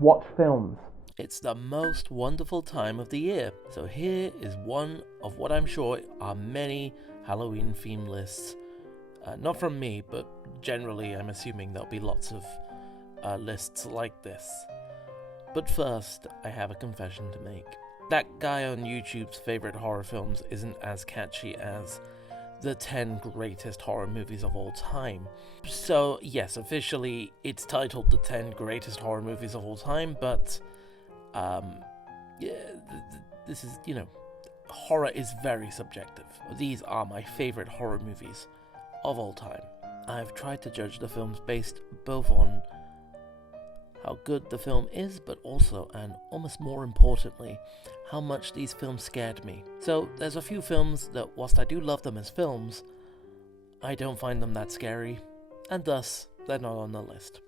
watch films. It's the most wonderful time of the year, so here is one of what I'm sure are many Halloween themed lists. Not from me, but generally I'm assuming there'll be lots of lists like this. But first, I have a confession to make. That guy on YouTube's favorite horror films isn't as catchy as the 10 greatest horror movies of all time. So yes, officially it's titled the 10 greatest horror movies of all time, but this is, horror is very subjective. These are my favorite horror movies of all time. I've tried to judge the films based both on how good the film is, but also, and almost more importantly, how much these films scared me. So there's a few films that, whilst I do love them as films, I don't find them that scary, and thus they're not on the list.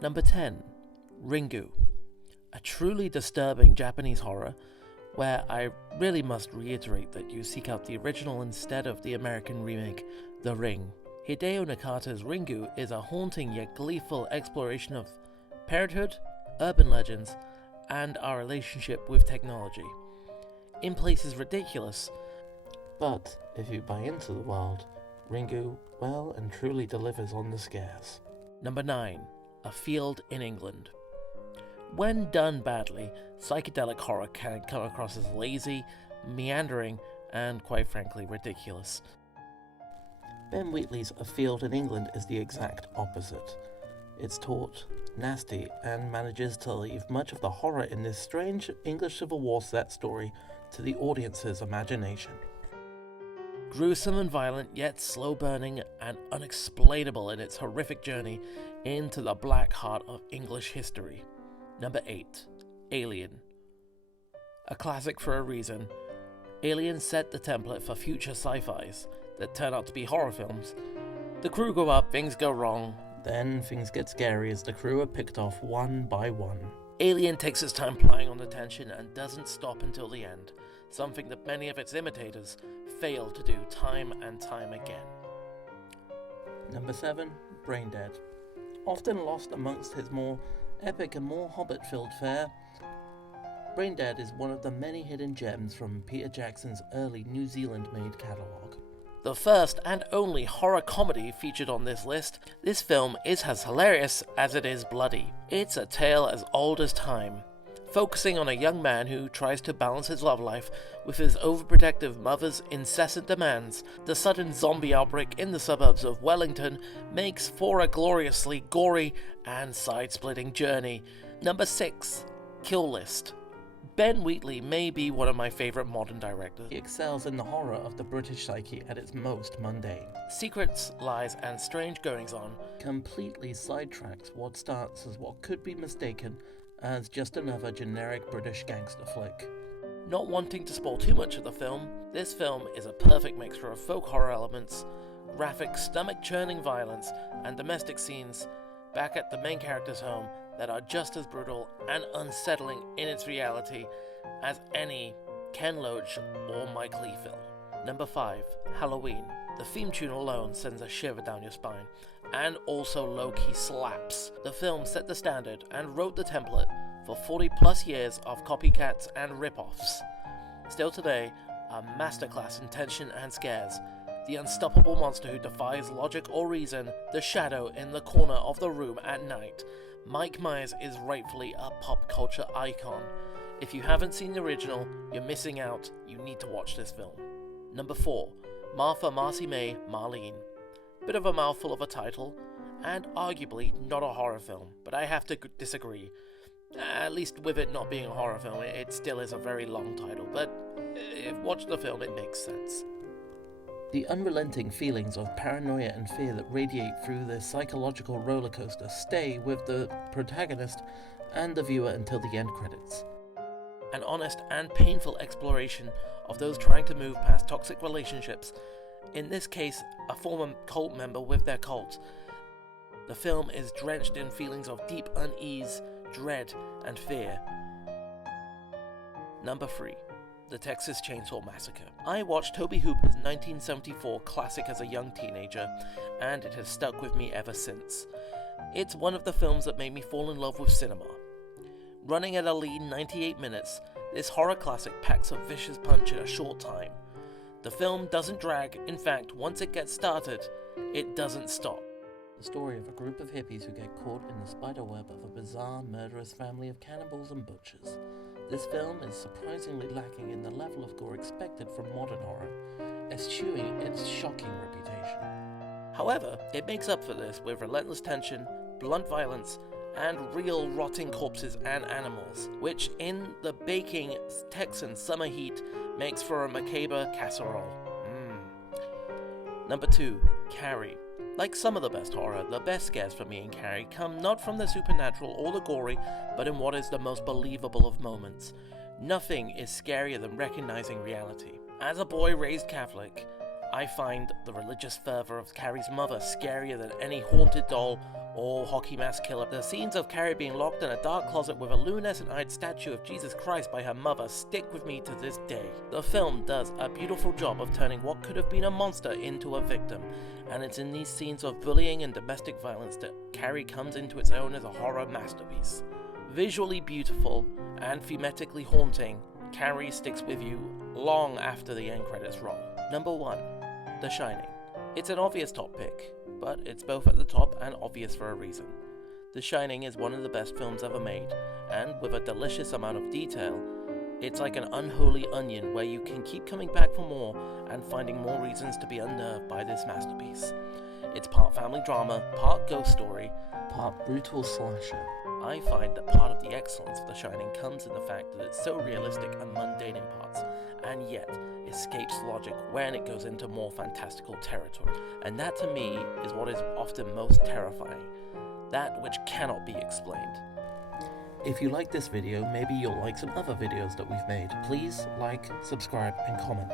Number 10, Ringu. A truly disturbing Japanese horror, where I really must reiterate that you seek out the original instead of the American remake, The Ring. Hideo Nakata's Ringu is a haunting yet gleeful exploration of parenthood, urban legends, and our relationship with technology. In places ridiculous, but if you buy into the world, Ringu well and truly delivers on the scares. Number 9, A Field in England. When done badly, psychedelic horror can come across as lazy, meandering, and quite frankly ridiculous. Ben Wheatley's A Field in England is the exact opposite. It's taut, nasty, and manages to leave much of the horror in this strange English Civil War set story to the audience's imagination. Gruesome and violent, yet slow-burning and unexplainable in its horrific journey into the black heart of English history. Number 8, Alien. A classic for a reason, Alien set the template for future sci-fis that turn out to be horror films. The crew go up, things go wrong, then things get scary as the crew are picked off one by one. Alien takes its time playing on the tension and doesn't stop until the end, something that many of its imitators fail to do time and time again. Number 7, Braindead. Often lost amongst his more epic and more Hobbit-filled fare, Braindead is one of the many hidden gems from Peter Jackson's early New Zealand-made catalogue. The first and only horror comedy featured on this list, this film is as hilarious as it is bloody. It's a tale as old as time, focusing on a young man who tries to balance his love life with his overprotective mother's incessant demands. The sudden zombie outbreak in the suburbs of Wellington makes for a gloriously gory and side-splitting journey. Number 6, Kill List. Ben Wheatley may be one of my favourite modern directors. He excels in the horror of the British psyche at its most mundane. Secrets, lies, and strange goings-on completely sidetracks what starts as what could be mistaken as just another generic British gangster flick. Not wanting to spoil too much of the film, this film is a perfect mixture of folk horror elements, graphic, stomach-churning violence, and domestic scenes back at the main character's home that are just as brutal and unsettling in its reality as any Ken Loach or Mike Leigh film. Number 5, Halloween. The theme tune alone sends a shiver down your spine, and also low-key slaps. The film set the standard and wrote the template for 40 plus years of copycats and rip-offs. Still today, a masterclass in tension and scares. The unstoppable monster who defies logic or reason, the shadow in the corner of the room at night. Mike Myers is rightfully a pop culture icon. If you haven't seen the original, you're missing out. You need to watch this film. Number 4, Martha Marcy May Marlene. Bit of a mouthful of a title, and arguably not a horror film, but I have to disagree. At least with it not being a horror film, it still is a very long title, but if you watch the film, it makes sense. The unrelenting feelings of paranoia and fear that radiate through this psychological rollercoaster stay with the protagonist and the viewer until the end credits. An honest and painful exploration of those trying to move past toxic relationships, in this case, a former cult member with their cult. The film is drenched in feelings of deep unease, dread, and fear. Number 3, The Texas Chainsaw Massacre. I watched Tobe Hooper's 1974 classic as a young teenager, and it has stuck with me ever since. It's one of the films that made me fall in love with cinema. Running at a lean 98 minutes, this horror classic packs a vicious punch in a short time. The film doesn't drag. In fact, once it gets started, it doesn't stop. The story of a group of hippies who get caught in the spider web of a bizarre, murderous family of cannibals and butchers. This film is surprisingly lacking in the level of gore expected from modern horror, eschewing its shocking reputation. However, it makes up for this with relentless tension, blunt violence, and real rotting corpses and animals, which in the baking Texan summer heat makes for a macabre casserole. Number 2, Carrie. Like some of the best horror, the best scares for me in Carrie come not from the supernatural or the gory, but in what is the most believable of moments. Nothing is scarier than recognizing reality. As a boy raised Catholic, I find the religious fervor of Carrie's mother scarier than any haunted doll or hockey mask killer. The scenes of Carrie being locked in a dark closet with a luminescent-eyed statue of Jesus Christ by her mother stick with me to this day. The film does a beautiful job of turning what could have been a monster into a victim, and it's in these scenes of bullying and domestic violence that Carrie comes into its own as a horror masterpiece. Visually beautiful and thematically haunting, Carrie sticks with you long after the end credits roll. Number 1, The Shining. It's an obvious top pick, but it's both at the top and obvious for a reason. The Shining is one of the best films ever made, and with a delicious amount of detail, it's like an unholy onion where you can keep coming back for more and finding more reasons to be unnerved by this masterpiece. It's part family drama, part ghost story, part brutal slasher. I find that part of the excellence of The Shining comes in the fact that it's so realistic and mundane in parts, and yet escapes logic when it goes into more fantastical territory. And that to me is what is often most terrifying, that which cannot be explained. If you like this video, maybe you'll like some other videos that we've made. Please like, subscribe, and comment.